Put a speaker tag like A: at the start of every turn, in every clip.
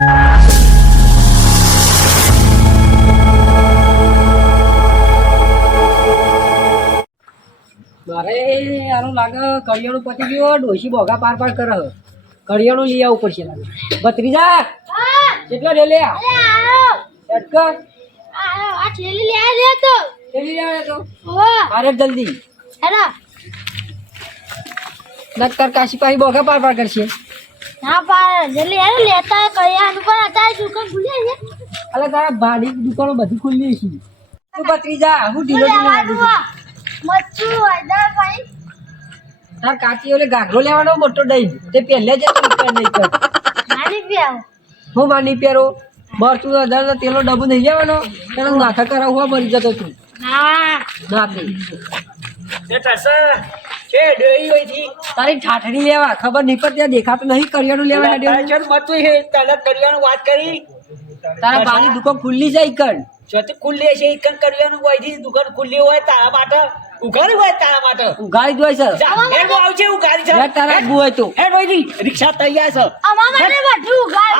A: મારે આનું લાગે કરિયાણું પતી ગયું ડોસી બોગા પાર પાર કરે. કરિયાણું લઈ આવવું પડશે લાગે. ભત્રીજા કેટલો લે લે? અટકર કેટલી લે આવે તો. અરે જલ્દી. કાશી પાહી બોગા પાર પાર કરશે. અલે તારા ભાડી દુકાનો બધી ખુલ્લી છે. તું જા હું ઢીલો ઢીલો લાગુ છું. તાર કાચી ઓલે ગાઘરો લેવાનો મોટો દઈ તે પહેલે જ હતો ઉપર નહીં કર. હું માની પહેરો? મરતું હજાર તેલો ડબ્બો નહીં જવાનો તને નાખા કરાવવા મરી જતો તું ના તે તારી ઠાઠડી લેવા ખબર નહીં પડતી આ દેખાતું નહીં કરિયાણું લેવા હેડ્યો
B: વાત કરી?
A: તારા બાની દુકાન ખુલ્લી જાય કર
B: જ્યોતિ ખુલ્લી છે ઈકન કરિયાણું હોય છે દુકાન ખુલ્લી હોય તારા માટે. ઉઘાડી હોય તારા માટે.
A: ઉગાડી દોય સર
B: જા, હું આવજે ઉઘાડી છે
A: લે તારા બુ હોય તો.
B: હેડ હોય રિક્ષા તૈયાર છે. આ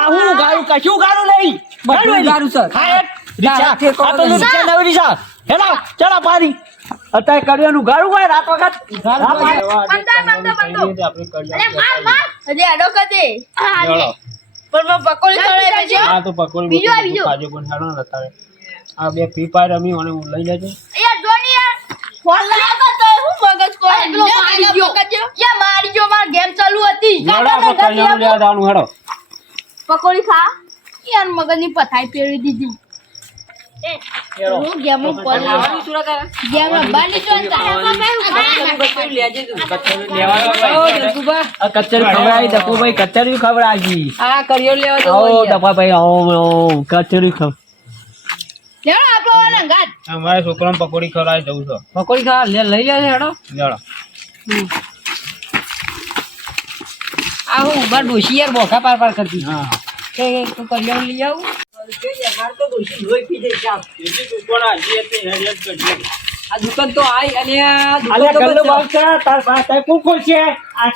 B: હું ઉઘાડું કશું ઉઘાડું નહીં.
A: બધું ઉઘાડું સર
B: હા. રિક્ષા. આ તો
A: નહીં.
B: રિક્ષા નવી રિક્ષા. હેડો ચલા પાડી અત્યારે કડિયાનું ગાળું હોય રાત વખત? રાત વખત.
C: હા તો પકોડી
D: બીજો બીજો.
C: કાજુ પણ હેડો ને અત્યારે આ બે ફ્રી ફાયર રમી અને હું લઈ લેજો.
D: ગેમ ચાલુ હતી. પકોડી ખા. યાર મગજની પથાઈ ફેરવી દીધી. ગેમ
B: કચેરી
A: આ લેવા જવું
B: આવો આવો આવો.
C: અમારે છોકરાને પકોડી ખવડાવી જવું છે.
A: પકોડી ખાવા લઈ લે હેડો.
C: લેડો
A: આ હું ડોશી યાર બોખા પાર પાર કરતી.
C: હા.
A: કે તું કરિયાણું લઈ આવું. આ દુકાન તો આઈ અને
B: અલ્યા ગલ્લો
A: બંધ
B: છે તાર પાસે તાર કોણ ખોલશે આ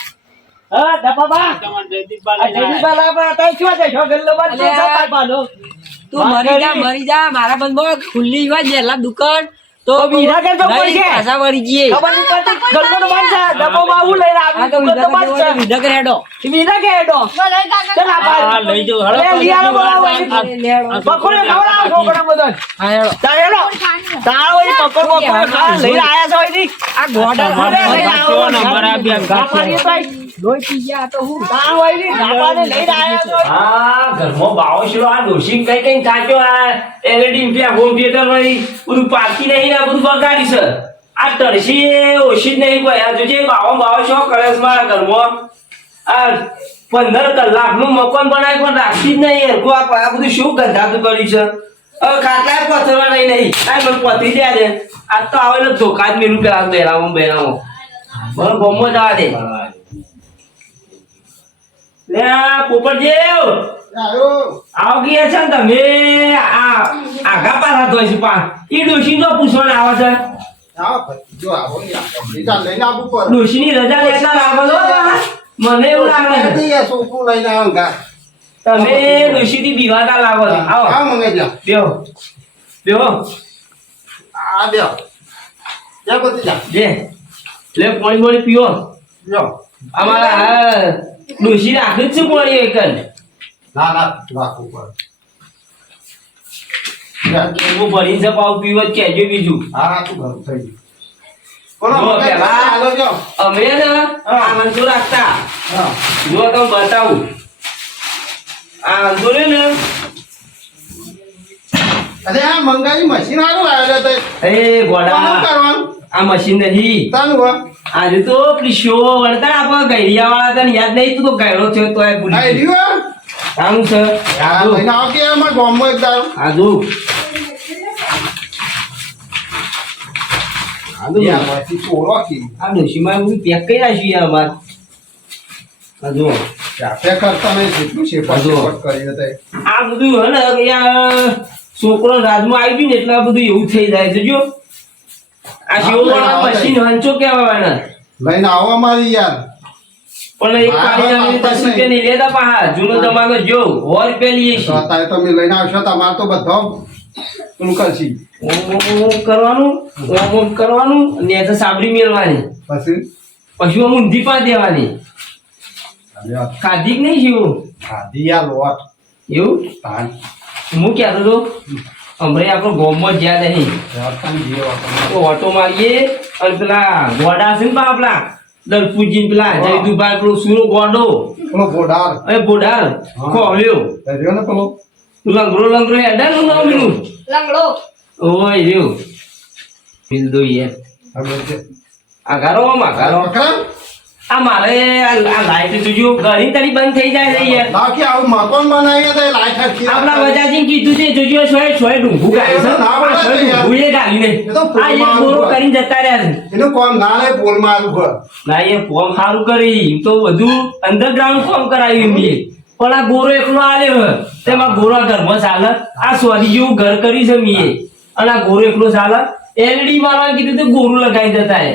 B: હા દપાબા આ જયદીપા લાબા તાર શું છે? છો ગલ્લો બાવ છે
A: અલ્યા.
B: તાર પાલો
A: તું મરી જા મરી જા મારા બંધમાં ખુલ્લી હોય જેલા દુકાન. તો
B: તો બીજા કે તો
A: નહીં,
B: છે?
A: પાછા વળી જઈએ
B: ખબર નહીં પડતી ગલ્લો નો બાવ છે દપાબા આવું લઈને
A: આ
B: આવ્યું
A: તો
B: દુકાન તો છે?
A: વિધા કરે હેડો.
B: બીજા કે હેડો.
D: મને
B: આ
C: હા, લઈ જાઓ, હેડો.
B: અરે, બોલાવો. પકોડી ખવડાવો છોકરા બધા
A: હા હેડો.
B: તાર હેડો. તાર ઓલી પકોડ પકોડ ખા લઈને આયા છો
A: આ ગોડા
B: લઈને આવો.
C: અમારા
B: આ પાડી ભાઈ.
A: લોહી
E: આ ને તરસી ઓછી આ પંદર કલાકનું મકાન બનાવી પણ જ નહીં હરખું આ બધું શું ગંધાતું કર્યું છે? હવે ખાટલા પથરવા નહીં નહીં. આ મને પથરી દે દે આ તો આવે ને ધોકા જ મેલું પેલા બેરામો બેરામો મને ગમો જવા લે આ આવ આવો ગયા છે ને તમે? આ આગા પાછા ધોઈ છે પા. એ ડોશી નો પૂછવાને આવે છે. ડોશી ની રજા લેતા લાવો છો મને એવું લાગે છે. તમે ડોશી થી બીવાતા લાગો છો આવો. બેહો. બેહો. જે લે પાણી બોણી પીવો અમારા હા. જ છે એક ભરી છે પાવ અમે આનંદ તો રાખતા. જો તમે બતાવું. આ જોડે ને
F: અરે આ મંગાવી મશીન હારું લાવેલો તો
E: એ ગોડા. આ મશીન નહીં
F: તાનું
E: આજે તો પેલી શો વળતા આપણા ગૈરિયા વાળા તને યાદ નહીં તું તો ગાયડો થયો તો એ
F: આ
E: ભૂલી ગયો. આમ છે.
F: આ લઈને આવો કે અમારા ગામમાં એક દારો.
E: આજુ જો. આ જો.
F: યાર, કી.
E: આ ડોશીમાં બધું પેક કરી નાખ્યું યાર અમાર આ જો.
F: કરતા જેટલું છે
E: હા, આ બધું હે ને છોકરો રાજમાં આવી ગયું ને એટલે આ બધું એવું થઈ જાય છે જો. આ શિવ વાળા મશીન હંચો કહેવાય ને.
F: લઈને આવો અમારી યાર.
E: પણ એક પાણી તમે દસ રૂપિયા ની લેતા પાહા જૂનો જમાનો જો હોર પેલી લઈએ
F: તો અત્યારે લઈને આવશો તમાર તો બધો કરશી
E: ઓમ કરવાનું ઓમ ઓમ કરવાનું ને તો સાબરી મેળવાની.
F: પછી?
E: પછી ઓમ ઊંધી પા દેવાની.
F: કાદીક
E: ખાધી કે નહીં શિવું
F: ખાધી આ લોટ.
E: એવું? હું ક્યાં હતો હમણાં આપણો ગોમમાં જ્યાં નહીં. તો ઓટો મારીએ અને પેલા ગોડા છે ને બા આપણા દલપુજી પેલા. જયદુભાઈ પેલો સુરો ગોડો.
F: પેલો ગોડાર.
E: અરે ગોડાર
F: રહ્યો ને પેલો?
E: લંગડો લંગડો હેડા નું નામ એનું
D: લંગડો.
E: ઓય રહ્યો. બિલ દો આગારો આમ
F: પકડામ?
E: આ મારે આ આ લાઈટ જોજો ઘણી તારી બંધ થઈ જાય છે યાર.
F: ના આવું મકાન બનાવીએ તો લાઈટ હરખી
E: આપણા
F: રાખવાની.
E: કીધું છે જોજો છોય છોય ડુંગું ગાડી છે.
F: ના
E: છોય
F: યાર.
E: ડુંગું એ ગાડી નહીં
F: એ તો
E: આ એક બોરો કરીને જતા રહ્યા છે.
F: એનું કોમ ના લે પોલમાં આલું ઘર.
E: ના એ ફોર્મ સારું કરી. તો બધું અંડરગ્રાઉન્ડ ફોર્મ કરાવ્યું એમની પણ આ ગોરો એકલો આવ્યો તેમાં ગોરો ઘરમાં ચાલે. આ સ્વાદી જેવું ઘર કર્યું છે મીએ અને આ ગોરો એકલો ચાલે. એલડી મારવા કીધું તો ગોરું લગાવી દેતા હે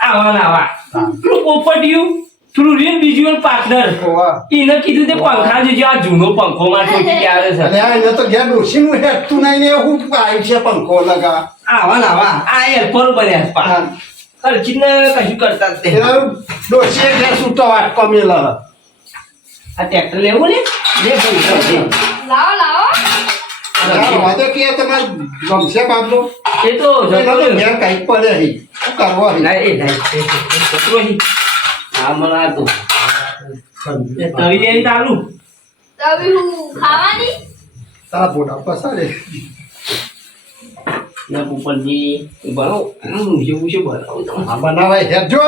E: આવા નાવા પોપટિયું પેલું રીન બીજું પાર્ટનર. એને કીધું તે પંખા જોજો આ જૂનો પંખો માં ઠોકી કે આવે છે.
F: અને આ એને તો ઘેર ડોશીનું હેઠતું નહીં ને હું આવ્યું છે પંખો લગા.
E: આવા નાવા આવા. આ એરપોર બન્યા પા અર્જિન કશું કરતા
F: તે ડોશીએ ઘેર છૂટો વાટકો મેલા
E: આ ટ્રેક્ટર લેવું ને? લે.
D: લાવો લાવો.
F: વાદે કે તમે ગમશે બાબલો
E: એ તો.
F: ઘેર પડે હી શું કરવા હી
E: ના, એ જતો રહી. હા, મને આ તો.
D: તવી હું ખાવાની
F: તારા ફોટા પસારે
E: ના, બનાવો. જેવું છે બનાવો તમે.
F: આ બનાવાય હેર જો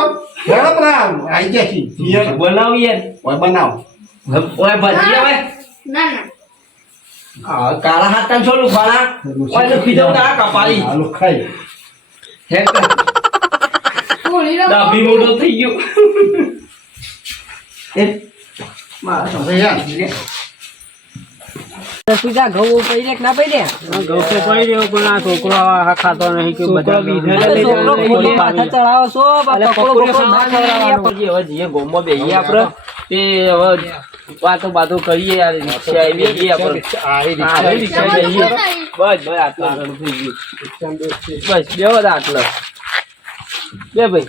F: હેર પેલા આઈ ગયા છી જીયર.
E: બનાવો.
F: ઓય
E: ભજી આવે.
D: ના ના
E: હા, કાળા હાથ કાન છોલું ખાના. ઓય પીધો કા કપાળી.
F: હાલો ખાઈ
E: હે ડાભી મોટો થઈ ગયો. એ, મારા
A: ઘઉં પડી રે ના પડી
C: ઘઉં તો પડી રહ્યો પણ આ છોકરો આ ખાતો નહીં કે.
A: ચડાવો છો ના
E: હવે જઈએ ગોમમાં બેસીએ આપણે તે હવે વાતો બાતો કરીએ યાર રિક્ષા આવી આપણે. રિક્ષા જઈએ બસ ભાઈ આટલા આગળ થઈ ગયું. બસ બે બધા આટલા. બે ભાઈ.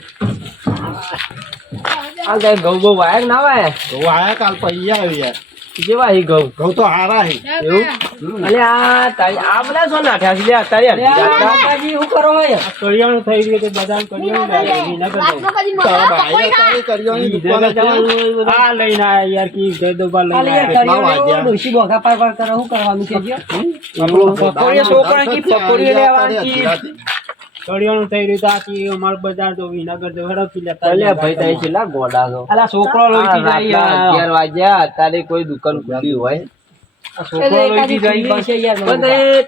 E: હાલ કઈ ઘઉં બહુ વાયા કે ના વાયા?
F: ઘઉં વાયા કાલ પૈયા આવ્યા. યાર
E: કેવા હી ઘઉં?
F: ઘઉં તો હારા હી.
E: એવું? અલે આ તારી આ બધા શું નાખ્યા છે? લે આ તારી.
A: માતાજી શું કરો હોય
C: કરિયાણું થઈ ગયું તો બધા કરિયાણું જાય,
D: પકોડી
C: આ લઈને આ યાર કી જયદોબા લઈને
F: આ.
A: ડોશી ભોગા પાર પાર કરે શું કરવાનું છે
F: જો
A: પકોડીએ છોકરા કી પકોડીએ લેવાની.
C: કરિયાણું થઈ રહ્યું તો અમાર કી બજાર તો વિનગર લેતા
E: ભાઈ તારી છેલ્લા ગોડા છો?
A: અલા છોકરો જાય
E: વાગ્યા અત્યારે કોઈ દુકાન ખુલી હોય.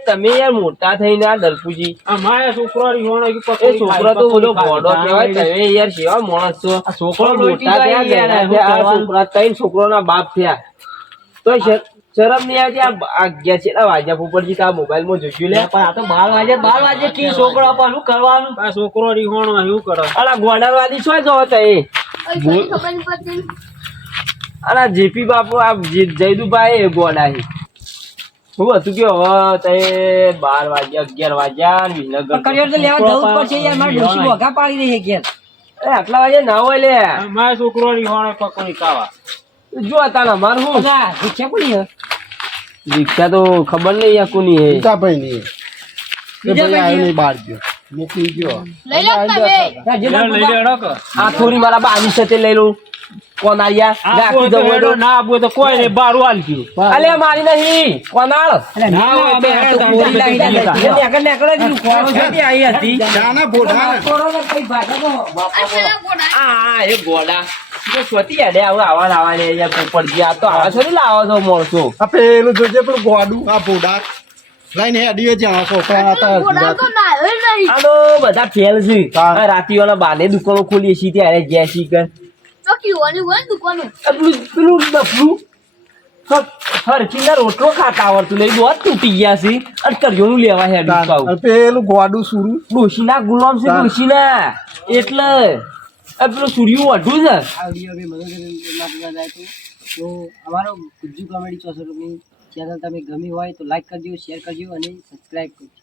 E: તમે યાર મોટા થઈને આ દરપુજી
C: અમારે છોકરો
E: તો બોલો તમે યાર સેવા માણસ છો?
A: છોકરો
E: મોટા થયા? છોકરા ત્રણ છોકરોના બાપ થયા. તો શરમ નહીં આજે આ અગિયાર છેલ્લા વાગ્યા પોપટજી તા મોબાઈલમાં જોયું લે.
A: પણ આ તો બાર વાગે બાર વાગે કી છોકરો પણ શું કરવાનું?
C: આ છોકરો રીહોણો શું કરો?
E: અલા ગોડા વાળી શું જો હતા એ
D: ઓય કોઈ ખબર પડતી
E: અલા જેપી બાપુ આ જયદુભાઈ એ ગોડા હું હતું કે હવે તે બાર વાગ્યા અગિયાર વાગ્યા વિનગર
A: કરિયર તો લેવા જવું પડશે યાર મારા ડોશી ભોગા પાડી રહી છે ઘેર.
E: એ આટલા વાગે ના હોય લે.
C: મારા છોકરો રીહોણો પકોડી ખાવા
E: જો હતા માર
A: હું. રિક્ષા કોની હે?
E: રિક્ષા તો ખબર નહીં યા કોની હે
F: ભાઈ ની
A: બીજા ભાઈ
F: આવ્યો બહાર ગયો. મૂકી ગયો
D: લઈ લો તમે.
C: લઈ લે, હેડો
E: આ થોડી મારા બાની સાથે લઈ લઉં. કોનાળિયા
C: આપવું
E: ગાંઠી
C: તો ના કોઈ નહીં, બારું હાલશું.
E: અલે મારી નહીં. કોનાળ
A: ના બે તો કોરી લાવી દે.
E: એ નેકળ નેકળ જ. કોણો છે? તે આવી હતી?
F: જાના બોઢા
A: છોકરો ને. કઈ ભાગે
D: આ પેલા ગોડા
E: આ આ એ ગોડા સ્વતી હેડે આવું આવા લાવા ને યાર પોપટજી આ તો આવા થોડી લાવો છો માણસો
F: પેલું જોજે પેલું ગોડું આ બોઢા લઈને હેડીએ જ્યાં છોકરા હતા.
E: આનો બધા ફેલ છે.
F: હા.
E: આ રાતીવાળા બાને દુકાનો ખોલીએ છીએ ત્યારે ગયા છીએ કર
D: તો કીવાની હોય દુકાનો?
E: આ પેલું ડફલું હરખીના રોટલો ખાતા આવડતું નહીં. બહુ તૂટી ગયા છે. અને કરિયોનું લેવા પાવ
F: પેલું ગોડું સુરું.
E: ડોશીના ગુલામ છે. ડોશીના. એટલે આ પેલું સૂર્યું અઢું છે.
A: તો. અમારો ગુજ્જુ કોમેડી ચોસઠની ચેનલ તમે ગમી હોય તો લાઈક કરજો શેર કરજો અને સબસ્ક્રાઈબ કરજો.